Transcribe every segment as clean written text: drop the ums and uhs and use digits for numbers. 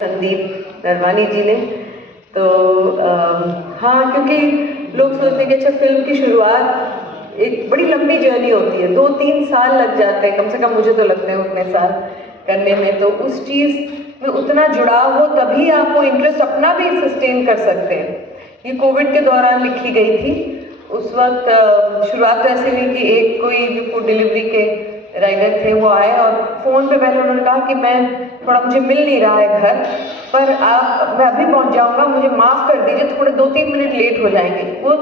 संदीप नरवानी जी ने। तो हाँ, क्योंकि लोग सोचते हैं कि अच्छा फिल्म की शुरुआत एक बड़ी लंबी जर्नी होती है, 2-3 साल लग जाते हैं कम से कम, मुझे तो लगते हैं उतने साल करने में। तो उस चीज़ में उतना जुड़ाव हो तभी आप वो इंटरेस्ट अपना भी सस्टेन कर सकते हैं। ये कोविड के दौरान लिखी गई थी। उस वक्त शुरुआत तो ऐसे हुई कि एक कोई जो फूड डिलीवरी के राइडर थे वो आए और फ़ोन पे पहले उन्होंने कहा कि मुझे मिल नहीं रहा है घर पर, मैं अभी पहुंच जाऊंगा, मुझे माफ़ कर दीजिए, थोड़े 2-3 मिनट लेट हो जाएंगे। वो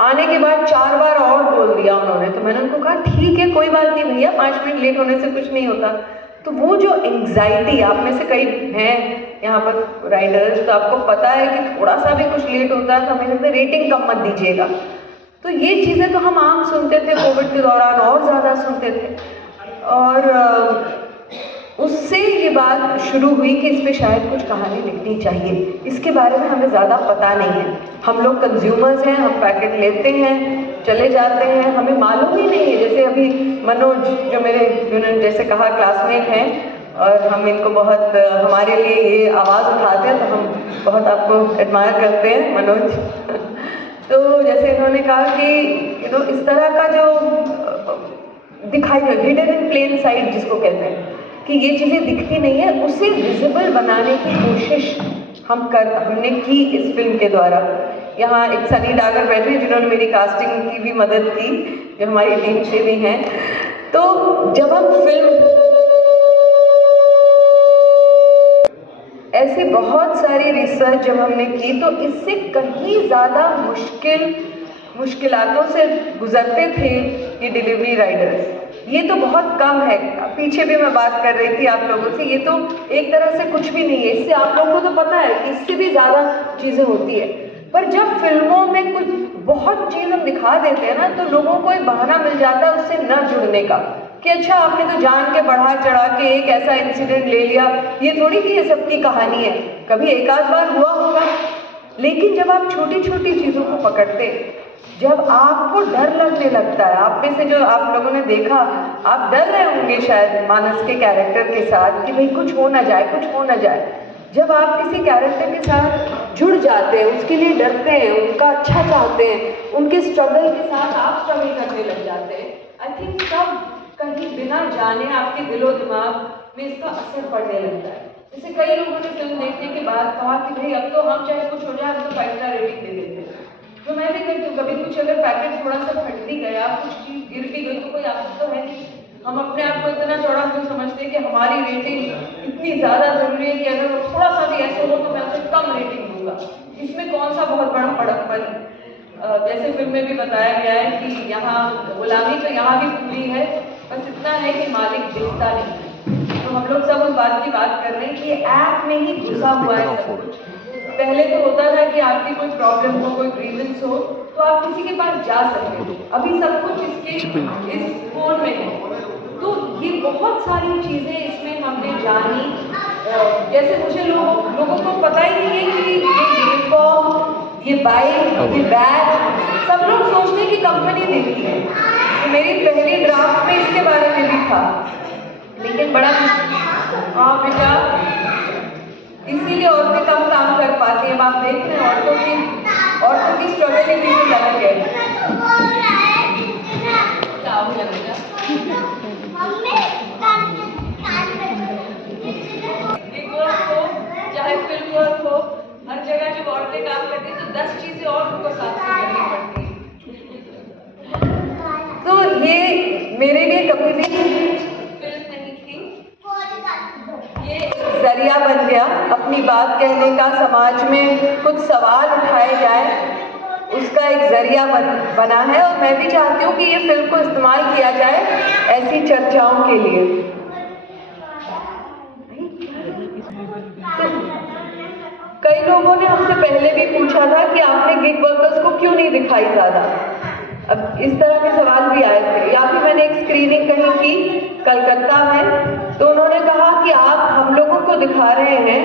आने के बाद 4 बार और बोल दिया उन्होंने। तो मैंने उनको कहा ठीक है, कोई बात नहीं भैया, 5 मिनट लेट होने से कुछ नहीं होता। तो वो जो एंग्जाइटी, आप में से कई हैं यहाँ पर राइडर्स, तो आपको पता है कि थोड़ा सा भी कुछ लेट होता है तो हमें कहते हैं रेटिंग कम मत दीजिएगा। तो ये चीज़ें तो हम आम सुनते थे, कोविड के दौरान और ज़्यादा सुनते थे। और उससे ये बात शुरू हुई कि इस पे शायद कुछ कहानी लिखनी चाहिए। इसके बारे में हमें ज़्यादा पता नहीं है, हम लोग कंज्यूमर्स हैं, हम पैकेट लेते हैं, चले जाते हैं, हमें मालूम ही नहीं है। जैसे अभी मनोज जो मेरे, जिन्होंने जैसे कहा क्लासमेट हैं और हम इनको बहुत हमारे लिए ये आवाज़ उठाते हैं, तो हम बहुत आपको एडमायर करते हैं मनोज। तो जैसे इन्होंने कहा कि इस तरह का जो दिखाई हिडन इन प्लेन साइड जिसको कहते हैं, कि ये चीज़ें दिखती नहीं है, उसे विजिबल बनाने की कोशिश हमने की इस फिल्म के द्वारा। यहाँ एक सनी डागर बैठे जिन्होंने मेरी कास्टिंग की भी मदद की, जो हमारी टीम से भी हैं। तो जब हम फिल्म ऐसी बहुत सारी रिसर्च जब हमने की, तो इससे कहीं ज़्यादा मुश्किलातों से गुजरते थे ये डिलीवरी राइडर्स। ये तो बहुत कम है। पीछे भी मैं बात कर रही थी आप लोगों से, ये तो एक तरह से कुछ भी नहीं है। इससे आप लोगों को तो पता है कि इससे भी ज़्यादा चीज़ें होती है। पर जब फिल्मों में कुछ बहुत चीज़ हम दिखा देते हैं ना, तो लोगों को एक बहाना मिल जाता है उससे न जुड़ने का, कि अच्छा आपने तो जान के बढ़ा चढ़ा के एक ऐसा इंसिडेंट ले लिया, ये थोड़ी कि ये सबकी कहानी है, कभी एक आध बार हुआ होगा। लेकिन जब आप छोटी छोटी चीज़ों को पकड़ते, जब आपको डर लगने लगता है, आप में से जो आप लोगों ने देखा, आप डर रहे होंगे शायद मानस के कैरेक्टर के साथ कि भाई कुछ हो ना जाए, कुछ हो ना जाए। जब आप किसी कैरेक्टर के साथ जुड़ जाते हैं, उसके लिए डरते हैं, उनका अच्छा चाहते हैं, उनके स्ट्रगल के साथ आप स्ट्रगल करने लग जाते हैं, आई थिंक तब कहीं बिना जाने आपके दिलो दिमाग में इसका असर पड़ने लगता है। जैसे कई लोगों ने फिल्म देखने के बाद कहा कि भाई अब तो हम चाहे कुछ हो जाए, हम तो 5 स्टार रेटिंग दे देते हैं, जो मैं भी करती हूँ। कभी कुछ अगर पैकेट थोड़ा सा फट भी गया, कुछ चीज़ गिर भी गई, तो कोई आफत तो है नहीं। हम अपने आप को इतना चौड़ा क्यों समझते हैं कि हमारी रेटिंग इतनी ज़्यादा ज़रूरी है कि अगर वो थोड़ा सा भी ऐसे हो तो मैं उसे कम रेटिंग दूंगा। इसमें कौन सा बहुत बड़ा बड़प्पन। जैसे फिल्म में भी बताया गया है कि यहाँ गुलामी तो यहाँ भी पूरी है, बस इतना है कि मालिक दिखता नहीं। तो हम लोग सब उस बात की बात कर रहे हैं कि ऐप में ही घुसा हुआ है सब कुछ। पहले तो होता था कि आपकी कोई प्रॉब्लम हो, कोई ग्रीवेंस हो, तो आप किसी के पास जा सकते हो। अभी सब कुछ इस फोन में है। तो ये बहुत सारी चीज़ें इसमें हमने जानी। जैसे मुझे लोगों को पता ही नहीं है कि ये यूनिफॉर्म, ये बाइक, ये बैग, सब लोग सोचते हैं कि कंपनी देती है। तो मेरी पहली ड्राफ्ट में इसके बारे में भी था, लेकिन बड़ा हाँ बेटा, इसीलिए औरतें कम काम कर पाती हैं। आप देख रहे हैं औरतों की स्ट्रगल ही बिल्कुल अलग है। क्या हो गया बेटा? गिग वर्क हो चाहे फिल्म वर्क हो, हर जगह जब औरतें काम करती हैं तो 10 चीजें और उनको साथ में करनी पड़ती हैं। तो ये मेरे लिए कभी भी फिल्म नहीं थी, ये जरिया बन गया अपनी बात कहने का, समाज में कुछ सवाल उठाए जाए उसका एक जरिया बना है। और मैं भी चाहती हूँ कि ये फिल्म को इस्तेमाल किया जाए ऐसी चर्चाओं के लिए। तो कई लोगों ने हमसे पहले भी पूछा था कि आपने गिग वर्कर्स को क्यों नहीं दिखाई ज़्यादा। अब इस तरह के सवाल भी आए थे। या फिर मैंने एक स्क्रीनिंग कहीं की कलकत्ता में, तो उन्होंने कहा कि आप हम लोगों को दिखा रहे हैं,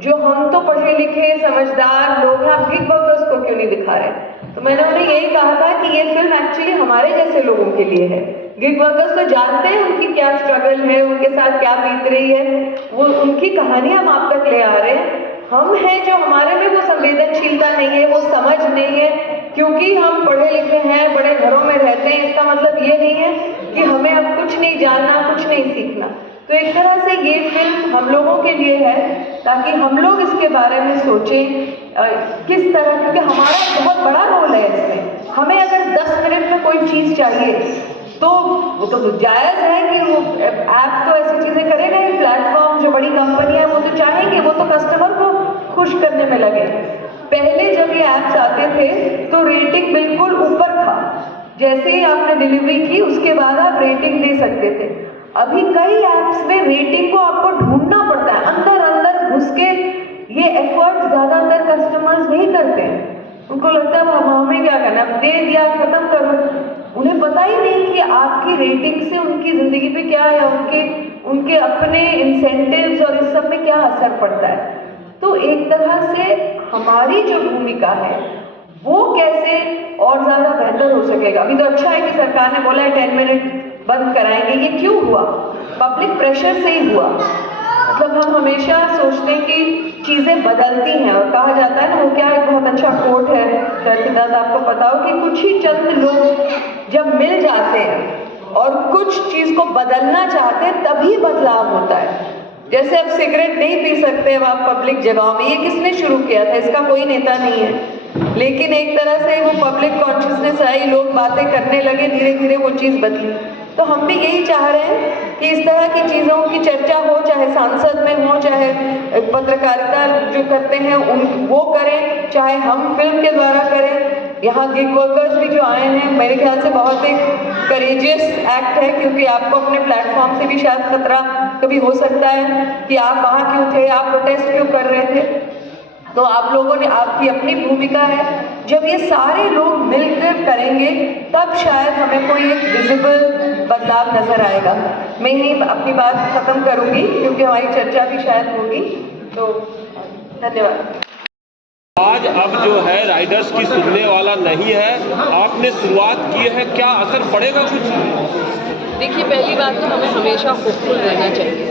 जो हम तो पढ़े लिखे समझदार लोग हैं, आप गिग वर्कर्स को क्यों नहीं दिखा रहे। तो मैंने उन्हें यही कहा था कि ये फिल्म एक्चुअली हमारे जैसे लोगों के लिए है, गिग वर्कर्स तो जानते हैं उनकी क्या स्ट्रगल है, उनके साथ क्या बीत रही है, वो उनकी कहानी हम आप तक ले आ रहे हैं। हम हैं जो हमारे में वो संवेदनशीलता नहीं है, वो समझ नहीं है, क्योंकि हम पढ़े लिखे हैं, बड़े घरों में रहते हैं, इसका मतलब ये नहीं है कि हमें अब कुछ नहीं जानना, कुछ नहीं सीखना। तो एक तरह से ये फिल्म हम लोगों के लिए है ताकि हम लोग इसके बारे में सोचें किस तरह, क्योंकि हमारा बहुत बड़ा रोल है इसमें। हमें अगर 10 मिनट में कोई चीज़ चाहिए तो वो तो जायज़ है कि वो ऐप तो ऐसी चीज़ें करेगा ही, प्लेटफॉर्म जो बड़ी कंपनियां वो तो चाहेंगे, वो तो कस्टमर को खुश करने में लगे। पहले जब ये ऐप्स आते थे तो रेटिंग बिल्कुल ऊपर था, जैसे ही आपने डिलीवरी की उसके बाद आप रेटिंग दे सकते थे। अभी कई ऐप्स में रेटिंग को आपको ढूंढना पड़ता है, अंदर अंदर घुस के। ये एफर्ट ज़्यादातर कस्टमर्स नहीं करते हैं, उनको लगता है हमें क्या करना, अब दे दिया खत्म करो। उन्हें पता ही नहीं कि आपकी रेटिंग से उनकी ज़िंदगी पे क्या है, उनके अपने इंसेंटिव्स और इस सब में क्या असर पड़ता है। तो एक तरह से हमारी जो भूमिका है वो कैसे और ज़्यादा बेहतर हो सकेगा। अभी तो अच्छा है कि सरकार ने बोला है 10 मिनट बंद कराएंगे। ये क्यों हुआ? पब्लिक प्रेशर से ही हुआ। मतलब हम हमेशा सोचते हैं कि चीज़ें बदलती हैं, और कहा जाता है ना, वो क्या एक बहुत अच्छा कोट है सिद्धार्थ, आपको पता हो कि कुछ ही चंद लोग जब मिल जाते हैं और कुछ चीज़ को बदलना चाहते हैं तभी बदलाव होता है। जैसे अब सिगरेट नहीं पी सकते अब आप पब्लिक जगहों में, ये किसने शुरू किया था? इसका कोई नेता नहीं है, लेकिन एक तरह से वो पब्लिक कॉन्शियसनेस आई, लोग बातें करने लगे, धीरे धीरे वो चीज़ बदली। तो हम भी यही चाह रहे हैं कि इस तरह की चीज़ों की चर्चा हो, चाहे सांसद में हो, चाहे पत्रकारिता जो करते हैं वो करें, चाहे हम फिल्म के द्वारा करें। यहाँ गिग वर्कर्स भी जो आए हैं, मेरे ख्याल से बहुत एक करेजियस एक्ट है, क्योंकि आपको अपने प्लेटफॉर्म से भी शायद खतरा कभी हो सकता है कि आप वहाँ क्यों थे, आप प्रोटेस्ट क्यों कर रहे थे। तो आप लोगों ने, आपकी अपनी भूमिका है। जब ये सारे लोग मिलकर करेंगे तब शायद हमें कोई एक विजिबल बदलाव नजर आएगा। मैं यही अपनी बात खत्म करूंगी क्योंकि हमारी चर्चा भी शायद होगी। तो धन्यवाद। आज अब जो है राइडर्स की सुनने वाला नहीं है, आपने शुरुआत की है, क्या असर पड़ेगा कुछ? देखिए, पहली बात तो हमें हमेशा होपफुल रहना चाहिए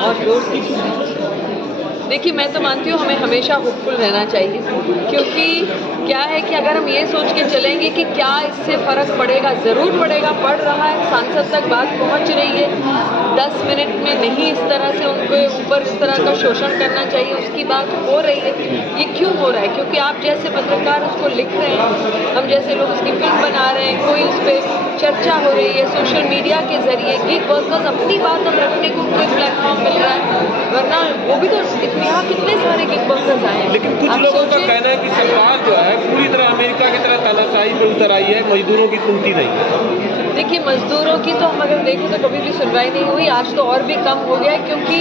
और जोर से देखिए, मैं तो मानती हूँ हमें हमेशा होपफुल रहना चाहिए, क्योंकि क्या है कि अगर हम ये सोच के चलेंगे कि क्या इससे फ़र्क पड़ेगा, ज़रूर पड़ेगा, पड़ रहा है। सांसद तक बात पहुँच रही है, 10 मिनट में नहीं इस तरह से उनके ऊपर इस तरह का शोषण करना चाहिए, उसकी बात हो रही है। ये क्यों हो रहा है? क्योंकि आप जैसे पत्रकार उसको लिख रहे हैं, हम जैसे लोग उसकी फिल्म बना रहे हैं, कोई उस पर चर्चा हो रही है सोशल मीडिया के ज़रिए। गिग वर्कर्स अपनी बात अब रखने को कोई प्लेटफॉर्म मिल रहा है, वरना वो भी तो यहाँ कितने सारे गिग वर्कर्स आए हैं। लेकिन कुछ लोगों का कहना है कि सरकार जो है पूरी तरह अमेरिका की तरह तानाशाही पे उतर आई है, मजदूरों की सुनती नहीं। देखिए, मजदूरों की तो हम अगर देखें तो कभी भी सुनवाई नहीं हुई। आज तो और भी कम हो गया है, क्योंकि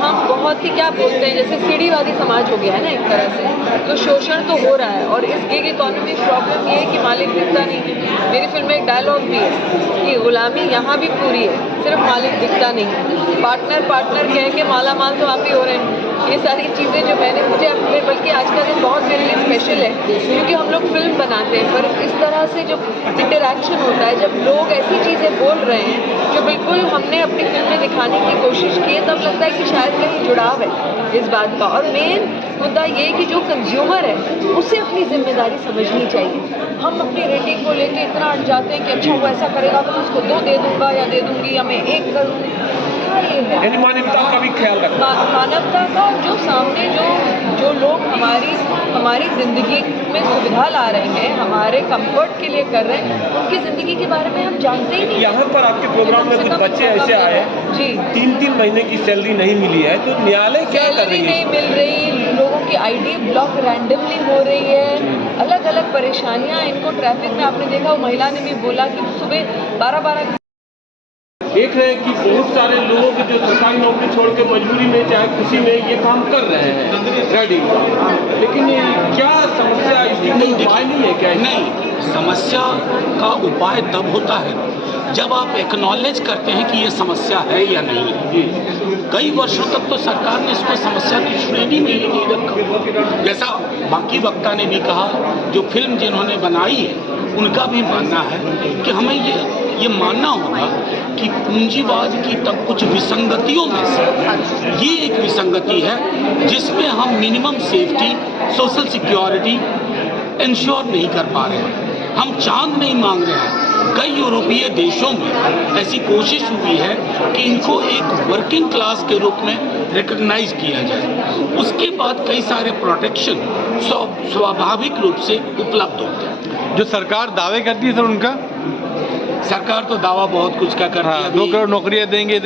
हम बहुत ही क्या बोलते हैं, जैसे सीढ़ीवादी समाज हो गया है ना एक तरह से। तो शोषण तो हो रहा है, और इस गिग इकोनॉमी प्रॉब्लम ये है कि मालिक दिखता नहीं है। मेरी फिल्म में एक डायलॉग भी है कि गुलामी यहाँ भी पूरी है, सिर्फ मालिक दिखता नहीं। पार्टनर पार्टनर कह के माला माल तो आप ही हो रहे हैं। ये सारी चीज़ें जो मैंने मुझे अपने, बल्कि आज का दिन बहुत मेरे लिए स्पेशल है, क्योंकि हम लोग फिल्म बनाते हैं, पर इस तरह से जो इंटरेक्शन होता है, जब लोग ऐसी चीज़ें बोल रहे हैं जो बिल्कुल हमने अपनी फिल्म में दिखाने की कोशिश की है, तब लगता है कि शायद कहीं जुड़ाव है इस बात का। और मेन मुद्दा ये कि जो कंज्यूमर है उसे अपनी जिम्मेदारी समझनी चाहिए। हम अपनी रेटिंग को लेकर इतना अट जाते हैं कि अच्छा वो ऐसा करेगा तो उसको 2 दे दूंगा या दे दूंगी, या मैं 1 करूँगी। यानी मानवता का भी ख्याल रखना, मानवता का, जो सामने जो लोग हमारी ज़िंदगी में सुविधा ला रहे हैं, हमारे कंफर्ट के लिए कर रहे हैं, उनकी ज़िंदगी के बारे में हम जानते ही नहीं। यहाँ पर आपके प्रोग्राम में कुछ बच्चे ऐसे आए जी, 3-3 महीने की सैलरी नहीं मिली है, तो न्यायालय क्या कर रही है? नहीं मिल रही, लोगों की ID ब्लॉक रैंडमली हो रही है, अलग अलग परेशानियाँ इनको। ट्रैफिक में आपने देखा, वो महिला ने भी बोला कि सुबह 12-12 देख रहे हैं कि बहुत सारे लोग जो सरकारी नौकरी छोड़ के मजबूरी में, चाहे खुशी में, ये काम कर रहे हैं राइडिंग का। लेकिन क्या समस्या इसकी कोई उपाय नहीं है क्या? नहीं, समस्या का उपाय तब होता है जब आप एक्नॉलेज करते हैं कि ये समस्या है या नहीं है। कई वर्षों तक तो सरकार ने इसको समस्या की श्रेणी में ही नहीं रखा। जैसा बाकी वक्ता ने भी कहा, जो फिल्म जिन्होंने बनाई है उनका भी मानना है कि हमें ये मानना होगा कि पूंजीवाद की तब कुछ विसंगतियों में से ये एक विसंगति है जिसमें हम minimum safety, social security ensure नहीं कर पा रहे हैं। हम चांद नहीं मांग रहे हैं। कई यूरोपीय देशों में ऐसी कोशिश हुई है कि इनको एक वर्किंग क्लास के रूप में रिकॉग्नाइज किया जाए, उसके बाद कई सारे प्रोटेक्शन स्वाभाविक रूप से उपलब्ध होते हैं। जो सरकार दावे करती है सर, उनका सरकार तो दावा बहुत कुछ का करती है। 2 करोड़ नौकरियां देंगे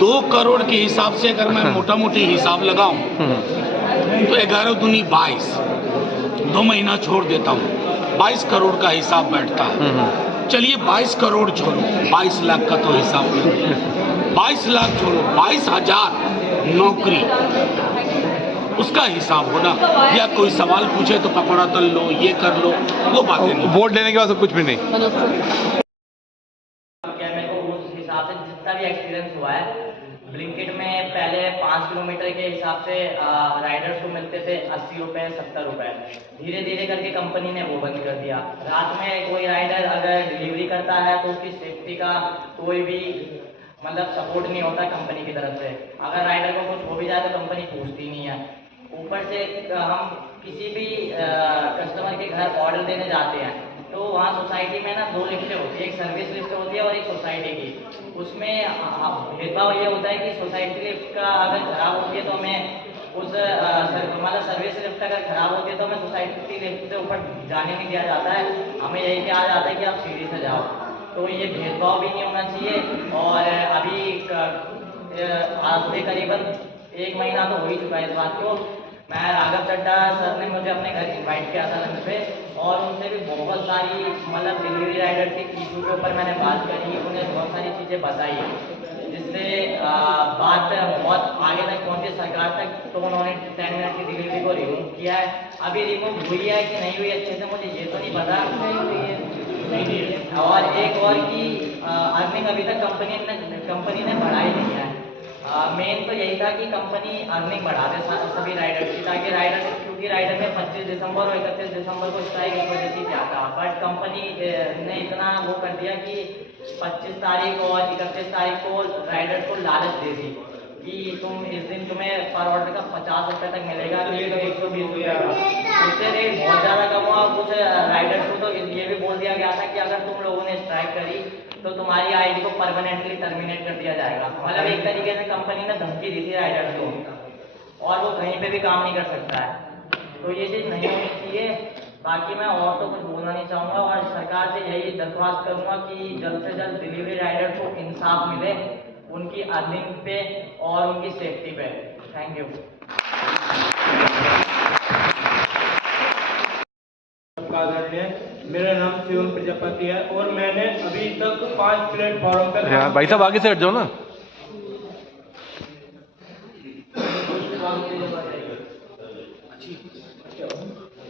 2 करोड़ के हिसाब से अगर मैं मोटा मोटी हिसाब लगाऊं तो 11 दूनी 22, 2 महीना छोड़ देता हूं, 22 करोड़ का हिसाब बैठता है। चलिए 22 करोड़ छोड़ो, 22 लाख का तो हिसाब नहीं, 22 लाख छोड़ो, 22,000 नौकरी, उसका हिसाब होना। या कोई सवाल पूछे तो पकौड़ा तल लो, ये कर लो, वो बातें नहीं। वोट देने के बाद सब कुछ भी नहीं। क्या मेरे को उस हिसाब से जितना भी एक्सपीरियंस हुआ है, ब्लिंकिट में पहले 5 किलोमीटर के हिसाब से राइडर्स को मिलते थे 80 रुपये 70 रुपये। धीरे धीरे करके कंपनी ने वो बंद कर दिया। रात में कोई राइडर अगर डिलीवरी करता है तो उसकी सेफ्टी का कोई भी मतलब सपोर्ट नहीं होता कंपनी की तरफ से। अगर राइडर को कुछ हो भी जाए तो कंपनी पूछती नहीं है। ऊपर से हम किसी भी कस्टमर के घर ऑर्डर देने जाते हैं तो वहाँ सोसाइटी में ना 2 लिफ्टें होती है, एक सर्विस लिफ्ट होती है और एक सोसाइटी की। उसमें भेदभाव ये होता है कि सोसाइटी लिफ्ट का अगर खराब होती है तो हमें उस मतलब सर्विस लिफ्ट अगर खराब होती है तो हमें सोसाइटी लिफ्ट से ऊपर जाने नहीं दिया जाता है। हमें यही कहा जाता है कि आप सीढ़ी से जाओ। तो ये भेदभाव भी नहीं होना चाहिए। और अभी आज से करीबन 1 महीना तो हो ही चुका है इस बात को। मैं राघव चड्ढा सर ने मुझे अपने घर इनवाइट किया था लंच पे और उनसे भी बहुत सारी मतलब डिलीवरी राइडर के इशू के ऊपर मैंने बात करी, उन्हें बहुत सारी चीज़ें बताई जिससे बात बहुत आगे तक पहुंची सरकार तक। तो उन्होंने 10 मिनट की डिलीवरी को रिमूव किया है। अभी रिमूव हुई है कि नहीं हुई अच्छे से मुझे ये तो नहीं पता। और एक और की अर्निंग अभी तक कंपनी ने बढ़ाई नहीं है। मेन तो यही था कि कंपनी अर्निंग बढ़ा दे सभी राइडर्स की, ताकि क्योंकि राइडर में 25 दिसंबर और 31 दिसंबर को स्ट्राइक इस वजह से क्या था। बट कंपनी ने इतना वो कर दिया कि 25 तारीख और 31 तारीख को राइडर्स को लालच दे दी कि तुम इस दिन तुम्हें पर ऑर्डर का 50 रुपये तक मिलेगा, 120 रुपये का। उससे रेट बहुत ज़्यादा कम हुआ। कुछ राइडर्स को तो ये भी बोल दिया गया था कि अगर तुम लोगों ने स्ट्राइक करी तो तुम्हारी आईडी को परमानेंटली टर्मिनेट कर दिया जाएगा। मतलब एक तरीके से कंपनी ने धमकी दी थी राइडर्स को और वो कहीं पे भी काम नहीं कर सकता है। तो ये चीज़ नहीं होनी चाहिए। बाकी मैं और तो कुछ बोलना नहीं चाहूँगा और सरकार से यही दरख्वास्त करूँगा कि जल्द से जल्द डिलीवरी राइडर को इंसाफ मिले उनकी अर्निंग पे और उनकी सेफ्टी पे। Thank you. मेरा नाम शिवम प्रजापति है और मैंने अभी तक 5 प्लेटफॉर्म पर भाई साहब आगे से हट जाओ ना।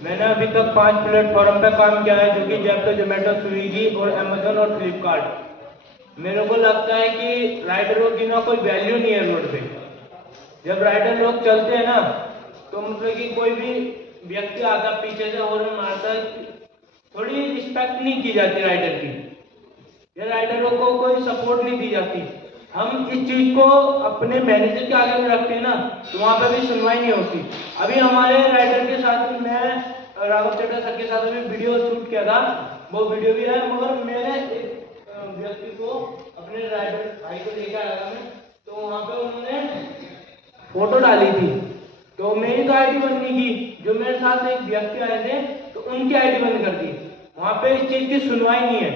मैंने अभी तक 5 प्लेटफॉर्म पर काम किया है, जो कि जेप्टो, जोमेटो, स्विगी और अमेजोन और फ्लिपकार्ट। मेरे को लगता है कि राइडरों की ना कोई वैल्यू नहीं है रोड पे। जब राइडर लोग चलते हैं ना तो मतलब कि कोई भी व्यक्ति आता पीछे से हॉर्न मारता, थोड़ी रिस्पेक्ट नहीं की जाती राइडर की। ये राइडरों को कोई सपोर्ट नहीं दी जाती। हम इस चीज को अपने मैनेजर के आगे में रखते हैं ना तो वहाँ पे भी सुनवाई नहीं होती। अभी हमारे राइडर के साथ मैं राघव चड्ढा सर के साथ अभी वीडियो शूट किया था, वो वीडियो भी है। मगर मैंने एक व्यक्ति को अपने राइडर भाई को लेकर आया था मैं, तो वहाँ पे उन्होंने फोटो डाली थी तो मेरी तो आईडी बंद नहीं की। जो मेरे साथ एक व्यक्ति आए थे तो उनकी आईडी बंद कर दी। वहाँ पे इस चीज की सुनवाई नहीं है।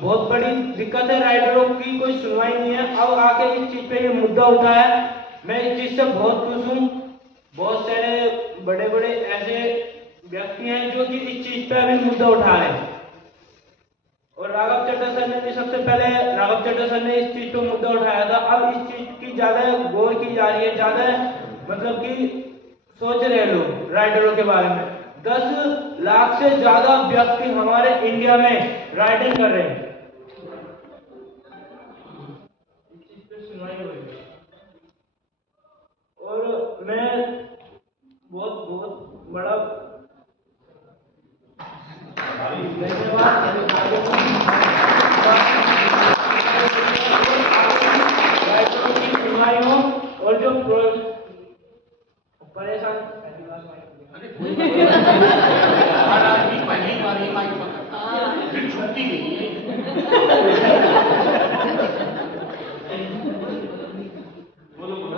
बहुत बड़ी दिक्कत है, राइडरों की कोई सुनवाई नहीं है। अब आके इस चीज पे ये मुद्दा उठा है, मैं इस चीज से बहुत खुश हूँ। बहुत सारे बड़े बड़े ऐसे व्यक्ति हैं जो कि इस चीज पे अभी मुद्दा उठा रहे हैं। और राघव चड्ढा सर ने भी सबसे पहले राघव चड्ढा सर ने इस चीज पे मुद्दा उठाया था। अब इस चीज की ज्यादा गौर की जा रही है, ज्यादा मतलब कि सोच रहे हैं लोग राइडरों के बारे में। 10 लाख से ज्यादा व्यक्ति हमारे इंडिया में राइडिंग कर रहे हैं। इस चीज पे सुनवाई हो रही है और मैं बहुत बड़ा धन्यवाद। हर आदमी पहली बार ही माइक पकड़ता है, फिर छुट्टी नहीं है।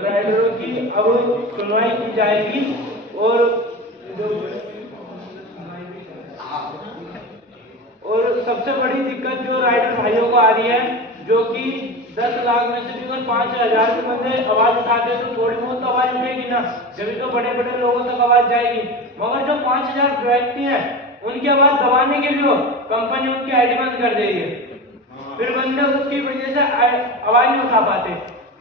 राइडरों की अब सुनवाई की जाएगी और सबसे बड़ी दिक्कत जो राइडर भाइयों को आ रही है, जो कि 10 लाख में से भी अगर 5,000 के बंदे आवाज उठाते हैं तो थोड़ी बहुत तो आवाज उठेगी ना, जब तो बड़े बड़े लोगों तक आवाज जाएगी। मगर जो 5,000 व्यक्ति हैं उनकी आवाज दबाने के लिए कंपनी उनकी आईडी बंद कर देगी, फिर बंदे उसकी वजह से आवाज नहीं उठा पाते।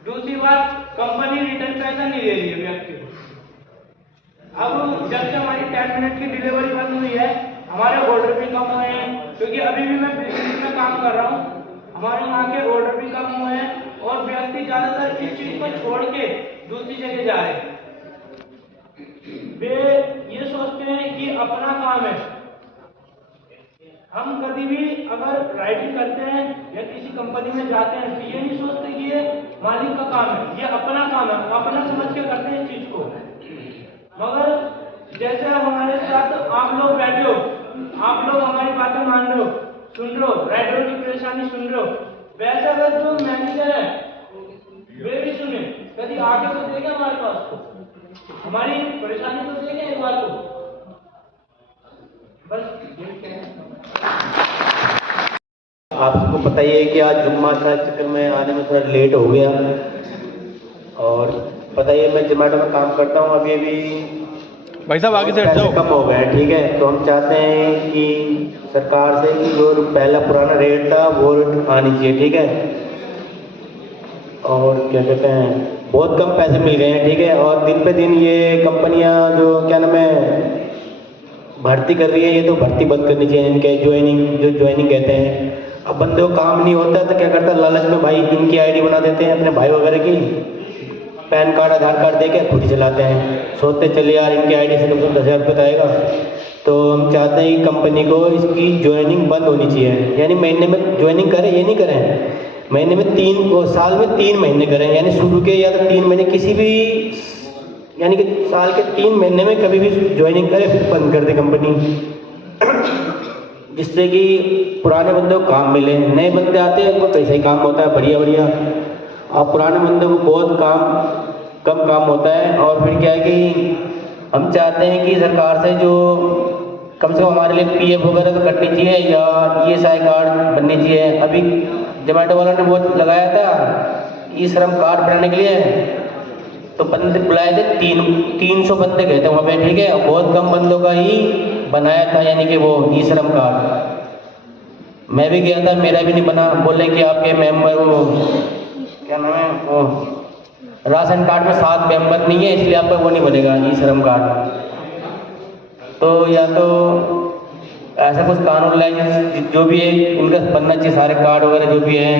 दूसरी बात, कंपनी रिटर्न पैसा नहीं दे रही है व्यक्ति को। अब जब से हमारी 10 मिनट की डिलीवरी बंद हुई है, हमारे ऑर्डर भी कम हुए हैं, क्योंकि अभी भी मैं बिजनेस में काम कर रहा हूँ, हमारे वहाँ के ऑर्डर भी कम हुए हैं और व्यक्ति ज्यादातर इस चीज को छोड़ के दूसरी जगह जा रहे हैं। वे ये सोचते हैं कि अपना काम है। हम कभी भी अगर राइडिंग करते हैं या किसी कंपनी में जाते हैं तो ये नहीं सोचते कि ये मालिक का काम है, ये अपना काम है, अपना समझ के करते हैं इस चीज को। मगर जैसे हमारे साथ आप लोग बैठे हो, आप लोग हमारी बातें मान रहे हो, सुन रहे हो, राइडरों की परेशानी सुन रहे हो, वैसे अगर जो मैनेजर है वे भी सुने, कभी आगे तो देखे हमारे पास, हमारी परेशानी तो देखे एक बार को। आपको पता ही है कि आज जुम्मा था, चक्कर में आने में थोड़ा लेट हो गया। और पता ही है मैं जोमेटो में काम करता हूँ, अभी भाई साहब आगे से हट जाओ। कम हो गया, ठीक है। तो हम चाहते हैं कि सरकार से कि जो पहला पुराना रेट था वो आनी चाहिए, ठीक है। और क्या कहते हैं, बहुत कम पैसे मिल गए हैं, ठीक है। और दिन पे दिन ये कंपनियां जो क्या नाम है भर्ती कर रही है, ये तो भर्ती बंद करनी चाहिए इनके। ज्वाइनिंग कहते हैं, अब बंदे को काम नहीं होता तो क्या करता है, लालच में भाई इनकी आईडी बना देते हैं अपने भाई वगैरह की, पैन कार्ड आधार कार्ड देके खुद ही चलाते हैं, सोचते चलिए यार इनकी आईडी से कम से कम 10,000 रुपये तो आएगा। तो हम चाहते हैं कि कंपनी को इसकी ज्वाइनिंग बंद होनी चाहिए, यानी महीने में ज्वाइनिंग करें, ये नहीं करें महीने में 3 साल में 3 महीने करें, यानी शुरू के या तो 3 महीने किसी भी, यानी कि साल के 3 महीने में कभी भी ज्वाइनिंग करें, फिर बंद कर दे कंपनी, जिससे कि पुराने बंदों को काम मिले। नए बंदे आते हैं उनको कैसे ही काम होता है बढ़िया बढ़िया, और पुराने बंदों को बहुत कम काम होता है। और फिर क्या है कि हम चाहते हैं कि सरकार से जो कम से कम हमारे लिए PF वगैरह तो कटनी चाहिए या ESI कार्ड बननी चाहिए। अभी जोमेटो वालों ने बहुत लगाया था ई श्रम कार्ड बनाने के लिए, तो बंदे बुलाए थे 300 बंदे गए थे वहाँ पे, ठीक है। बहुत कम बंदों का ही बनाया था, यानी कि वो ई श्रम कार्ड। मैं भी गया था, मेरा भी नहीं बना। बोले कि आपके मेंबर वो क्या नाम है, वो राशन कार्ड में 7 मेंबर नहीं है, इसलिए आपका वो नहीं बनेगा ई श्रम कार्ड। तो या तो ऐसा कुछ कानून लाए जो भी है इनका बनना चाहिए, सारे कार्ड वगैरह जो भी है।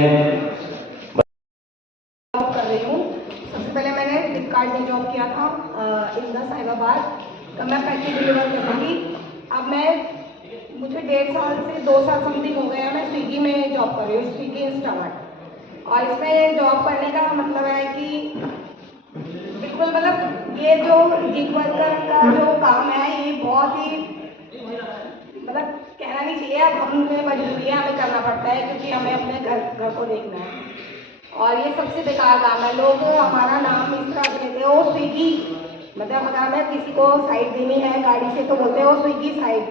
कर रही हूँ, सबसे पहले मैंने फ्लिपकार्ट में जॉब किया था इंदा साहिबाबाद, तो मैं पैकेज डिलीवर करती थी। अब मुझे 1.5 साल से 2 साल समथिंग हो गया, मैं स्विगी में जॉब कर रही हूँ, स्विगी इंस्टामार्ट। और इसमें जॉब करने का मतलब है कि बिल्कुल मतलब ये जो गिग वर्कर का जो काम है ये बहुत ही मतलब कहना नहीं चाहिए, अब हमें मजबूरी है, हमें करना पड़ता है क्योंकि हमें अपने घर को देखना है। और ये सबसे बेकार काम है। लोग हमारा नाम इस तरह देते हो स्विगी, मतलब अगर हमें किसी को साइड देनी है गाड़ी से तो बोलते हो स्विगी साइड।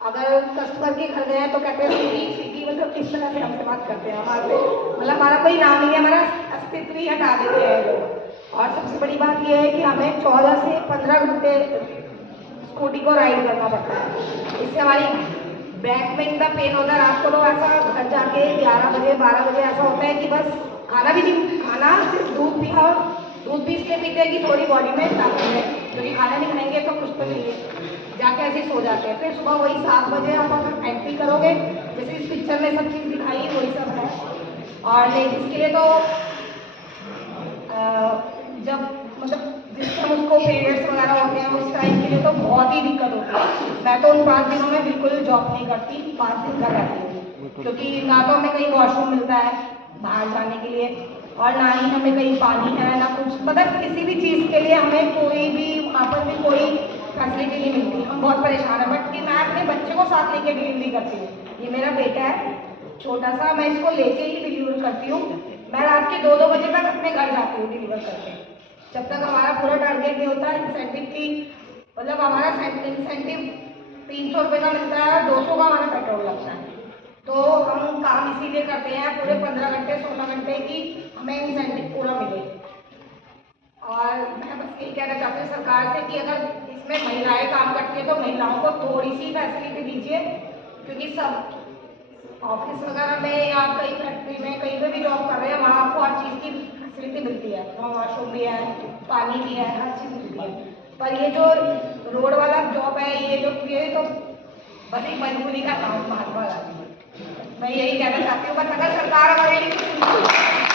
अगर कस्टमर के घर गए तो कहते हैं स्विगी, मतलब किस तरह से हमसे बात करते हैं, हमारे मतलब हमारा कोई नाम नहीं है, हमारा अस्तित्व ही हटा देते हैं। और सबसे बड़ी बात यह है कि हमें 14 से 15 घंटे स्कूटी को राइड करना पड़ता है। इससे हमारी बैक में इतना पेन होता है, रात को तो ऐसा घर जाके 11 बजे 12 बजे ऐसा होता है कि बस खाना भी नहीं, खाना सिर्फ दूध पिया, और दूध भी इसलिए पीते हैं कि थोड़ी बॉडी में ताकत है, क्योंकि खाना नहीं खाएंगे तो कुछ तो चाहिए, जाके ऐसे सो जाते हैं। फिर सुबह वही 7 बजे आप अगर एंट्री करोगे, जैसे इस पिक्चर में सब चीज़ दिखाई है वही सब है। और लेडीज़ के लिए तो जब मतलब जिस टाइम उसको पीरियड्स वगैरह होते हैं उस टाइम के लिए तो बहुत ही दिक्कत होती है। मैं तो उन 5 दिनों में बिल्कुल जॉब नहीं करती, 5 दिन का रहती हूँ, क्योंकि ना तो हमें कहीं वॉशरूम मिलता है बाहर जाने के लिए, और ना ही हमें कहीं पानी है, ना कुछ, मतलब किसी भी चीज़ के लिए हमें कोई भी वहाँ पर भी कोई फैसिलिटी नहीं मिलती, हम बहुत परेशान हैं। बट कि मैं अपने बच्चे को साथ लेके डिलीवरी करती हूँ, ये मेरा बेटा है छोटा सा, मैं इसको लेके ही डिलीवर करती हूँ। मैं रात के 2-2 बजे तक अपने घर जाती हूँ डिलीवर करके, जब तक हमारा पूरा टारगेट नहीं होता। इंसेंटिव की मतलब हमारा इंसेंटिव 300 रुपये का मिलता है और 200 का हमारा पेट्रोल लगता है। तो हम काम इसीलिए करते हैं पूरे 15 घंटे 16 घंटे की हमें इंसेंटिव पूरा मिले। और मैं बस यही कहना चाहती हूँ सरकार से कि अगर इसमें महिलाएं काम करती हैं तो महिलाओं को थोड़ी सी फैसिलिटी दीजिए, क्योंकि सब ऑफिस वगैरह में या कई फैक्ट्री में कहीं पे भी जॉब कर रहे हैं वहाँ आपको हर चीज़ की फैसिलिटी मिलती है, वॉशरूम भी है, पानी भी है, हर चीज़ मिलती है। पर ये जो रोड वाला जॉब है ये तो बस एक मजबूरी का काम महात्मा गांधी। मैं यही कहना चाहती हूँ, बस अगर सरकार हमारे लिए